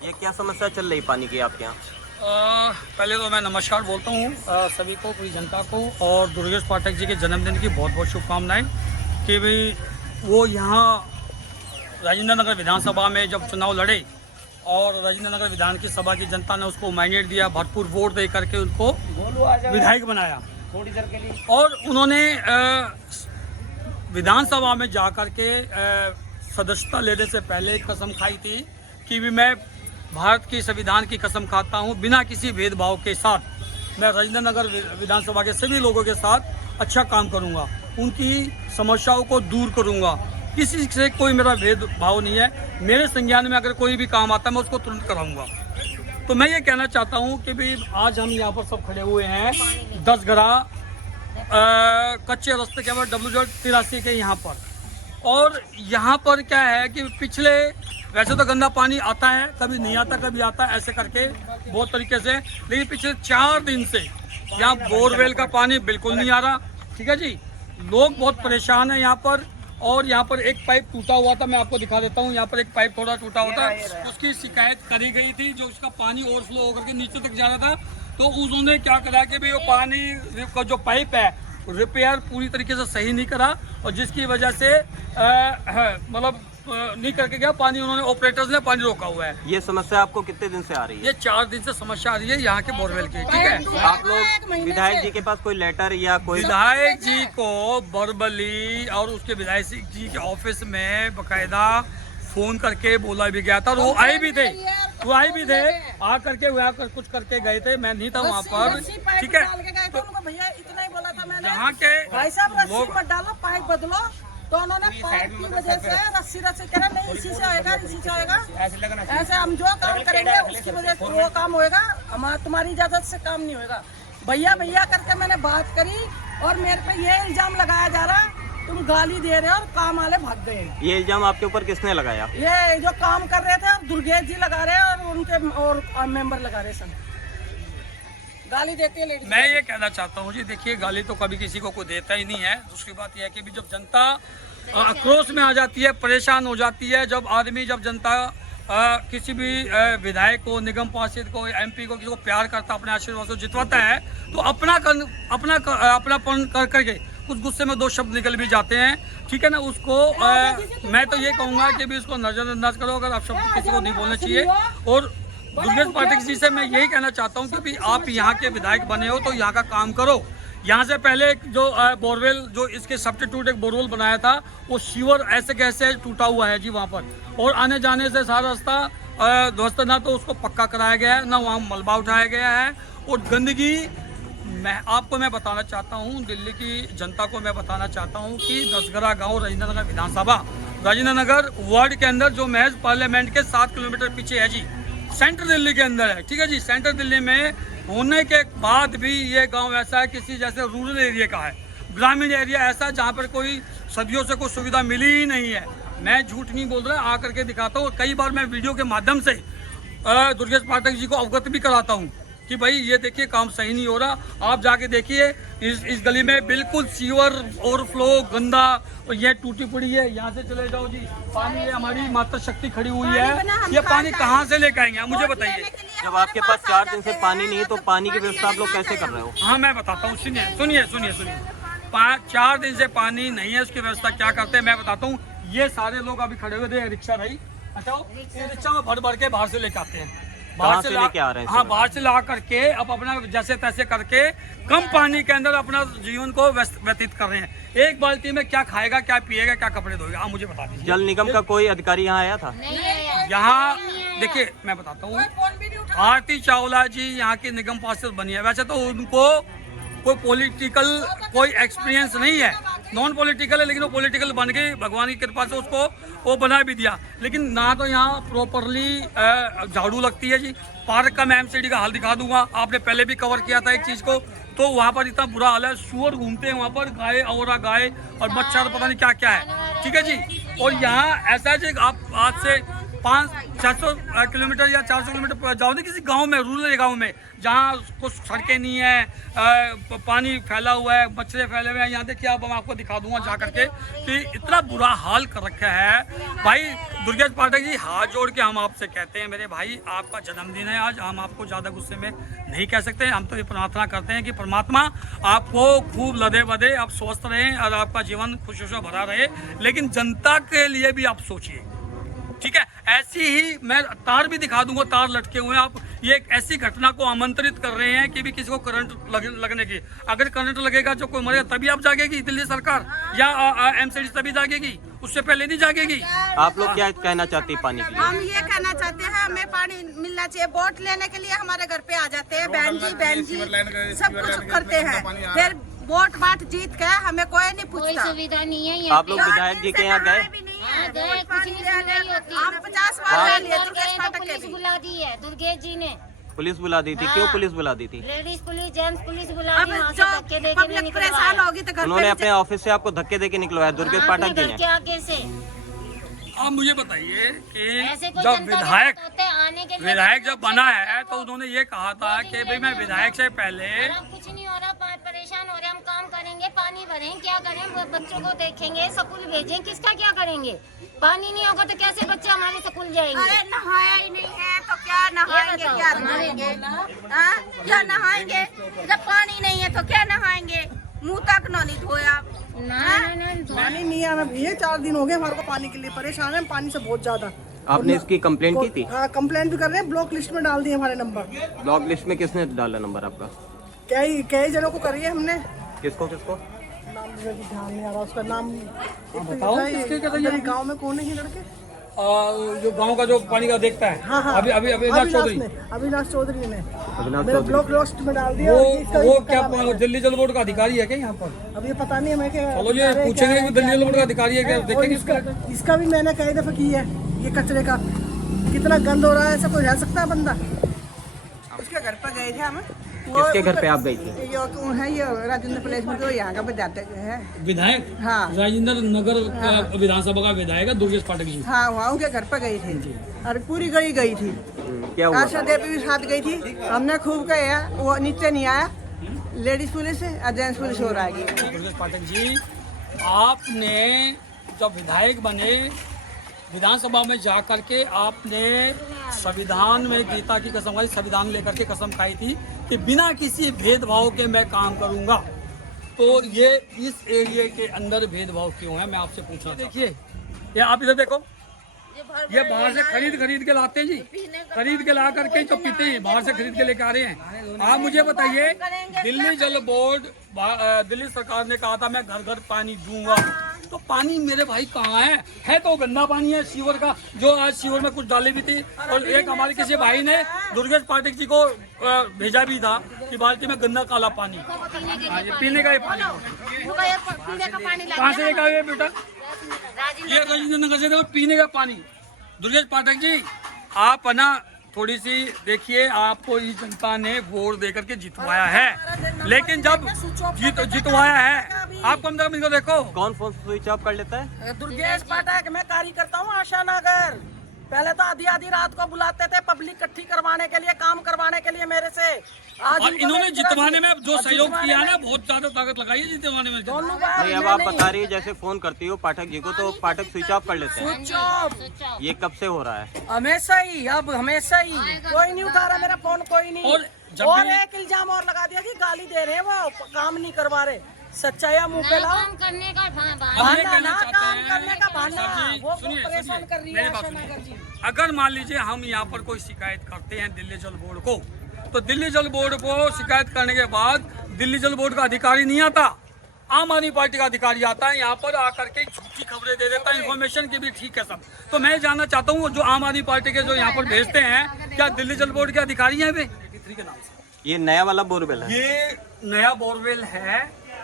ये क्या समस्या चल रही पानी की आपके यहाँ? पहले तो मैं नमस्कार बोलता हूँ सभी को, पूरी जनता को, और दुर्गेश पाठक जी के जन्मदिन की बहुत बहुत शुभकामनाएं। कि भाई वो यहाँ राजेंद्र नगर विधानसभा में जब चुनाव लड़े और राजेंद्र नगर विधान की सभा की जनता ने उसको मैंडेट दिया, भरपूर वोट दे करके उनको विधायक बनाया। और उन्होंने विधानसभा में जा कर के सदस्यता लेने से पहले कसम खाई थी कि भी मैं भारत की संविधान की कसम खाता हूं, बिना किसी भेदभाव के साथ मैं राजेंद्र नगर विधानसभा के सभी लोगों के साथ अच्छा काम करूंगा, उनकी समस्याओं को दूर करूंगा, किसी से कोई मेरा भेदभाव नहीं है। मेरे संज्ञान में अगर कोई भी काम आता है मैं उसको तुरंत कराऊंगा। तो मैं ये कहना चाहता हूं कि भाई आज हम यहाँ पर सब खड़े हुए हैं 10 घरा कच्चे रास्ते के WZ83 के यहाँ पर। और यहाँ पर क्या है कि पिछले, वैसे तो गंदा पानी आता है, कभी नहीं आता कभी आता है, ऐसे करके बहुत तरीके से, लेकिन पिछले 4 दिन से यहाँ बोरवेल का पानी बिल्कुल नहीं आ रहा। ठीक है जी, लोग बहुत परेशान हैं यहाँ पर। और यहाँ पर एक पाइप टूटा हुआ था, मैं आपको दिखा देता हूँ। यहाँ पर एक पाइप थोड़ा टूटा हुआ था, उसकी शिकायत करी गई थी, जो उसका पानी ओवरफ्लो होकर के नीचे तक जा रहा था। तो उन्होंने क्या करा कि भाई वो पानी का जो पाइप है रिपेयर पूरी तरीके से सही नहीं करा, और जिसकी वजह से मतलब नहीं करके गया पानी, उन्होंने ऑपरेटर्स ने पानी रोका हुआ है। ये समस्या आपको कितने दिन से आ रही है? ये 4 दिन से समस्या आ रही है यहाँ के बोरवेल की। ठीक है, आप लोग विधायक जी के पास कोई लेटर या कोई? विधायक जी को बरबली और उसके विधायक जी के ऑफिस में बकायदा फोन करके बोला भी गया था, और वो आए भी थे, आ करके वो कुछ करके गए थे, मैं नहीं था वहाँ पर। ठीक है, भैया इतना ही बोला था मैंने, यहाँ के भाई साहब रस्सी मत डालो, पाइप बदलो। तो उन्होंने पाइप की वजह से रस्सी कह रहे नहीं इसी से आएगा, इसी से आएगा, ऐसे हम जो काम करेंगे उसकी वजह से वो काम होएगा, हमारा तुम्हारी इजाजत से काम नहीं होएगा। भैया करके मैंने बात करी, और मेरे पे ये इल्जाम लगाया जा रहा है तुम गाली दे रहे हो और काम वाले भाग गए। ये इल्जाम आपके ऊपर किसने लगाया? ये जो काम कर रहे थे दुर्गेश जी लगा रहे हैं, और उनके और मेंबर लगा रहे सब गाली देते हैं। मैं ये कहना चाहता हूँ जी, देखिए गाली तो कभी किसी को कोई देता ही नहीं है। दूसरी बात यह है कि भी जब जनता आक्रोश में आ जाती है, परेशान हो जाती है, जब जनता किसी भी विधायक को, निगम पार्षद को, MP को, किसी को प्यार करता, अपने आशीर्वाद से जितवाता है, तो अपनापन कर करके कुछ गुस्से में 2 शब्द निकल भी जाते हैं। ठीक है ना, उसको मैं तो ये कहूँगा कि भी इसको नजरअंदाज करो, अगर आप शब्द किसी को नहीं बोलना चाहिए। और दुर्गेश पाठक जी से मैं यही कहना चाहता हूँ कि भी आप यहाँ के विधायक बने हो तो यहाँ का काम करो। यहाँ से पहले जो बोरवेल, जो इसके सब्स्टिट्यूट एक बोरवेल बनाया था, वो सीवर ऐसे कैसे टूटा हुआ है जी वहाँ पर, और आने जाने से सारा रास्ता ध्वस्त, ना तो उसको पक्का कराया गया है, ना वहाँ मलबा उठाया गया है, और गंदगी। मैं बताना चाहता हूँ, दिल्ली की जनता को मैं बताना चाहता हूँ कि 10 घरा गाँव राजेंद्र नगर विधानसभा, राजेंद्र नगर वार्ड के अंदर, जो महज पार्लियामेंट के 7 किलोमीटर पीछे है जी, सेंट्रल दिल्ली के अंदर है। ठीक है जी, सेंट्रल दिल्ली में होने के बाद भी ये गांव ऐसा है, किसी जैसे रूरल एरिया का है, ग्रामीण एरिया ऐसा है जहाँ पर कोई सदियों से कोई सुविधा मिली ही नहीं है। मैं झूठ नहीं बोल रहा, आकर के दिखाता हूँ। कई बार मैं वीडियो के माध्यम से दुर्गेश पाठक जी को अवगत भी कराता हूँ कि भाई ये देखिए काम सही नहीं हो रहा, आप जाके देखिए इस गली में बिल्कुल सीवर ओवरफ्लो गंदा, और ये टूटी पड़ी है। यहाँ से चले जाओ जी, पानी ये हमारी माता शक्ति खड़ी हुई है, ये पानी कहाँ से लेकर आएंगे आप मुझे बताइए। जब आपके पास 4 दिन से पानी नहीं है तो पानी की व्यवस्था आप लोग कैसे कर रहे हो? हाँ मैं बताता हूँ, सुनिए 4 दिन से पानी नहीं है, उसकी व्यवस्था क्या करते हैं मैं बताता हूँ। ये सारे लोग अभी खड़े हुए थे, रिक्शा भाई, अच्छा ये रिक्शा में भर के बाहर से लेके आते हैं, बाहर से लेके आ रहे हैं? हाँ, बाहर से ला करके अब अपना जैसे तैसे करके कम पानी के अंदर अपना जीवन को व्यतीत कर रहे हैं। एक बाल्टी में क्या खाएगा, क्या पिएगा, क्या कपड़े धोएगा, आप मुझे बता दीजिए। जल निगम का कोई अधिकारी यहाँ आया था? यहाँ देखिए मैं बताता हूँ, आरती चावला जी यहाँ की निगम पार्षद बनी है। वैसे तो उनको कोई पॉलिटिकल कोई एक्सपीरियंस नहीं है, नॉन पॉलिटिकल है, लेकिन वो पॉलिटिकल बन गई, भगवान की कृपा से उसको वो बना भी दिया। लेकिन ना तो यहाँ प्रॉपरली झाड़ू लगती है जी। पार्क का मैं MCD का हाल दिखा दूंगा, आपने पहले भी कवर किया था एक चीज़ को, तो वहाँ पर इतना बुरा हाल है, सुअर घूमते हैं वहाँ पर, गाय और मच्छर पता नहीं क्या क्या है। ठीक है जी, और यहाँ ऐसा है जी, आप आज से 500-600 किलोमीटर या 400 किलोमीटर जाओ ना किसी गांव में, रूरल गांव में, जहाँ कुछ सड़कें नहीं है, पानी फैला हुआ है, मच्छरे फैले हुए हैं। यहाँ देखिए आप, मैं आपको दिखा दूंगा जा करके कि इतना बुरा हाल कर रखा है। भाई दुर्गेश पाठक जी, हाथ जोड़ के हम आपसे कहते हैं मेरे भाई, आपका जन्मदिन है आज, हम आपको ज़्यादा गुस्से में नहीं कह सकते। हम तो ये प्रार्थना करते हैं कि परमात्मा आपको खूब लदे बदे, आप स्वस्थ रहें और आपका जीवन खुशियों से भरा रहे। लेकिन जनता के लिए भी आप सोचिए, ठीक है। ऐसी ही मैं तार भी दिखा दूंगा, तार लटके हुए हैं। आप ये एक ऐसी घटना को आमंत्रित कर रहे हैं कि भी किसी को करंट लगने की, अगर करंट लगेगा जो कोई मरेगा तभी आप जागेगी दिल्ली सरकार, या एमसीडी तभी जागेगी, उससे पहले नहीं जागेगी। आप लोग क्या कहना चाहती है पानी के लिए? हम ये कहना चाहते हैं हमें पानी मिलना चाहिए। वोट लेने के लिए हमारे घर पे आ जाते हैं बहन जी सब कुछ करते हैं, फिर वोट बाट जीत के हमें कोई नहीं पूछता। कोई सुविधा नहीं है यहाँ आप लोग विधायक जी के यहाँ गए? गए, कुछ नहीं सुनवाई होती। हम 50 बार लिए दुर्गेश तो पाठक के पुलिस भी। बुला दी है दुर्गेश जी ने। पुलिस बुला दी थी? क्यों पुलिस बुला दी थी? लेडीज पुलिस, जेंट्स पुलिस बुला अब दी, वहाँ से जो धक्के दे के भी पब्लिक परेशान निकलवाया। होगी तो घर उन्होंने पे अपने ऑफिस से आपको धक्के देके निकलवाया दुर्गेश पाठक जी घर ने? के आगे से आप मुझे बताइए ऐसे कि कोई जब जनता के विधायक हाथ होते हैं, आने के लिए विधायक जब बना है तो उन्होंने ये कहा था कि भाई मैं विधायक से पहले, और अब कुछ नहीं हो रहा, परेशान हो रहे, हम काम करेंगे, पानी भरें, क्या करें, बच्चों को देखेंगे, स्कूल भेजें, किसका क्या करेंगे? पानी नहीं होगा तो कैसे बच्चे हमारे स्कूल जाएंगे? अरे नहाया ही नहीं है तो क्या नहाएंगे, क्या नहाएंगे, हाँ? क्या नहाएंगे जब पानी नहीं है तो क्या नहाएंगे? मुंह तक नहीं धोया। पानी नहीं आना। ये 4 दिन हो गए हमारे को पानी के लिए परेशान है, पानी से बहुत ज्यादा। आपने इसकी कंप्लेंट की थी? हाँ, कंप्लेंट भी कर रहे हैं, ब्लॉक लिस्ट में डाल दिए हमारे नंबर। ब्लॉक लिस्ट में किसने डाला नंबर आपका? कई जनों को करी है हमने। किसको किसको? नाम मुझे भी ध्यान नहीं आ रहा उसका नाम। बताओ किसके क्या करिए? गाँव में कौन है ये लड़के? जो गांव का जो पानी का देखता है, हाँ हाँ, अविनाश चौधरी ने, अविनाश चौधरी ने अविनाश मेरा चौधरी। ब्लॉक लिस्ट में डाल दिया। और इसका वो भी क्या पता नहीं। दिल्ली जल बोर्ड का अधिकारी है क्या यहाँ पर? अब ये पता नहीं हमें क्या। चलो ये पूछेंगे कि दिल्ली जल बोर्ड का अधिकारी है क्या, और देखेंगे इसका भी मैंने कई दफा की है। ये कचरे का कितना गंद हो रहा है, ऐसा कोई रह सकता है बंदा? उसके घर पर गए थे हम। किसके घर पे आप गई थी? ये राजेंद्र प्लेस में जो यहाँ का विधायक है। विधायक? हाँ। राजेंद्र नगर विधानसभा का विधायक है दुर्गेश पाठक जी। हाँ, वहाँ उनके घर पर गई थी और पूरी गली गई थी। क्या हुआ? आशा देवी भी साथ गई थी। हमने खूब कहा, वो नीचे नहीं आया। लेडीज पुलिस है और जेंट्स पुलिस हो रहा है। दुर्गेश पाठक जी, आपने जब विधायक बने, विधानसभा में जा करके आपने संविधान में गीता की कसम खाई, संविधान लेकर के कसम खाई थी कि बिना किसी भेदभाव के मैं काम करूंगा। तो ये इस एरिया के अंदर भेदभाव क्यों है, मैं आपसे पूछना। देखिए ये आप इधर देखो, ये बाहर से खरीद के लाते हैं जी, खरीद के ला करके जो पीते हैं बाहर से खरीद के लेके आ रहे हैं। आप मुझे बताइए, दिल्ली जल बोर्ड, दिल्ली सरकार ने कहा था मैं घर घर पानी दूंगा, तो पानी मेरे भाई कहाँ है तो गंदा पानी है सीवर का, जो आज सीवर में कुछ डाले भी थी। और एक हमारे किसी भाई ने दुर्गेश पाठक जी को भेजा भी था कि बाल्टी में गंदा काला पानी, ये पीने का ही पानी कहाँ से लेकर आए बेटा? ये राजेंद्र नगर से देखो पीने का पानी। दुर्गेश पाठक जी, आप है ना थोड़ी सी देखिए, आपको इस जनता ने वोट देकर के जितवाया है, लेकिन जब जितवाया है आप कम से कम इनको देखो। कौन फोन स्विच ऑफ कर लेता है? दुर्गेश पाठक, मैं कार्य करता हूँ आशा नगर। पहले तो आधी रात को बुलाते थे पब्लिक इकट्ठी करवाने के लिए, काम करवाने के लिए मेरे से। आज और इन्होंने जितवाने में जो सहयोग किया ना, बहुत ज्यादा ताकत लगाई है जितवाने में। दोनों बार नहीं, अब आप बता रही है जैसे फोन करती हो पाठक जी को तो पाठक स्विच ऑफ कर लेते हैं। स्विच ऑफ ये कब से हो रहा है? हमेशा ही, अब हमेशा ही कोई नहीं उठा रहा मेरा फोन, कोई नहीं। और जब और भी- एक इल्जाम और लगा दिया कि गाली दे रहे हैं, वो काम नहीं करवा रहे। सच्चाई मुंह पे लाओ। काम करने का हम ये बहाना कहना ना, चाहते काम हैं, करने का बहाना। सर जी, वो सुनिए, परेशान कर रही है मेरी बात आशा नगर सुनिए। जी। अगर मान लीजिए हम यहाँ पर कोई शिकायत करते हैं दिल्ली जल बोर्ड को, तो दिल्ली जल बोर्ड को शिकायत करने के बाद दिल्ली जल बोर्ड का अधिकारी नहीं आता, आम आदमी पार्टी का अधिकारी आता है, यहाँ पर आकर के झूठी खबरें दे देता है। इन्फॉर्मेशन की भी ठीक है सब। तो मैं जानना चाहता हूँ जो आम आदमी पार्टी के जो यहाँ पर भेजते हैं, क्या दिल्ली जल बोर्ड के अधिकारी हैं वे? 83 के नाम से ये नया वाला बोरवेल है? ये नया बोरवेल है,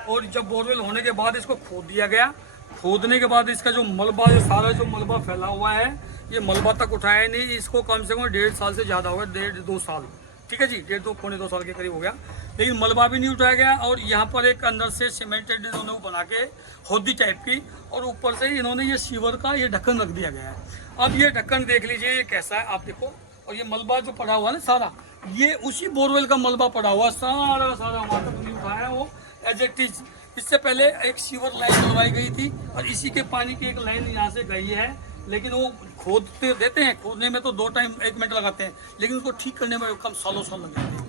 और जब बोरवेल होने के बाद इसको खोद दिया गया। खोदने के बाद इसका जो मलबा, जो सारा जो मलबा फैला हुआ है, ये मलबा तक उठाया नहीं। इसको कम से कम 1.5 साल से ज़्यादा हो गया, 1.5-2 साल, ठीक है जी, 1.5-2 साल के करीब हो गया, लेकिन मलबा भी नहीं उठाया गया। और यहाँ पर एक अंदर से सीमेंटेड इन्होंने बना के होदी टाइप की, और ऊपर से इन्होंने ये सीवर का ये ढक्कन रख दिया गया है। अब ये ढक्कन देख लीजिए ये कैसा है, आप देखो। और ये मलबा जो पड़ा हुआ है ना सारा, ये उसी बोरवेल का मलबा पड़ा हुआ, सारा सारा वहाँ तक नहीं उठाया वो एज इट इज। इससे पहले एक सीवर लाइन डलवाई गई थी और इसी के पानी की एक लाइन यहाँ से गई है, लेकिन वो खोदते देते हैं, खोदने में तो 2 टाइम 1 मिनट लगाते हैं, लेकिन उसको ठीक करने में कम सालों साल लगे थे।